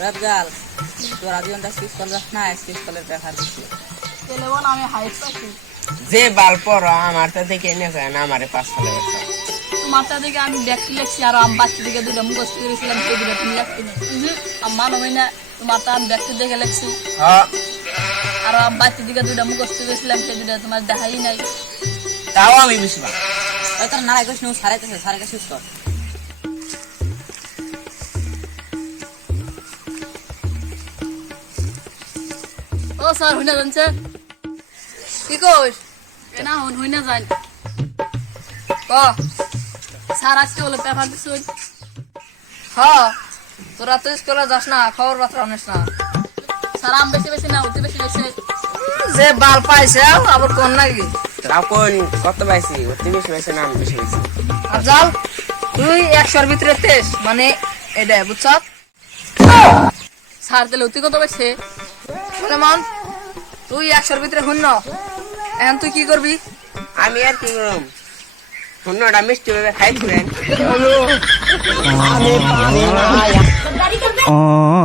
রাতগাল তোরা দশ পিস করলাস না এক পিস করলে দেখা দিচ্ছি আমি হাইট পাচ্ছি যে বাল পর আমার তো দেখে নিয়েছে না আমারে পাঁচ সালে তোমারটা দিকে আমি দেখতে লেখছি আর আমি বাচ্চা দিকে দুটো মুখস্থ করেছিলাম সেই দুটো তুমি লেখছি না আমি মানো না তোমারটা আমি দেখতে দেখে লেখছি হ্যাঁ। আর আমি বাচ্চা দিকে দুটো মুখস্থ করেছিলাম সেই দুটো তোমার দেখাই নাই। তাও আমি বুঝবা ওই তোর নারাই কৃষ্ণ সারাইতেছে সারাইকে শেষ ও স্যার হইনা জানছে কি কইস না হন হইনা যাই ক স্যার আজকে বলে পেপার দিছুন হ তোরা তো স্কুলে যাস না খবর বার্তা আনিস না স্যার আম বেশি বেশি না অতি বেশি বেশি যে বাল পাইছে আবার কোন নাকি তাও কত পাইছি অতি বেশি পাইছে না আমি বেশি পাইছি আর জাল তুই একশোর ভিতরে তেইশ মানে এটা বুঝছ? স্যার তাহলে অতি কত পাইছে মান তুই একশোর ভিতরে শূন্য এখন তুই কি করবি? আমি আর কি করব? শূন্যটা মিষ্টি ভাবে খাই দিবেন oh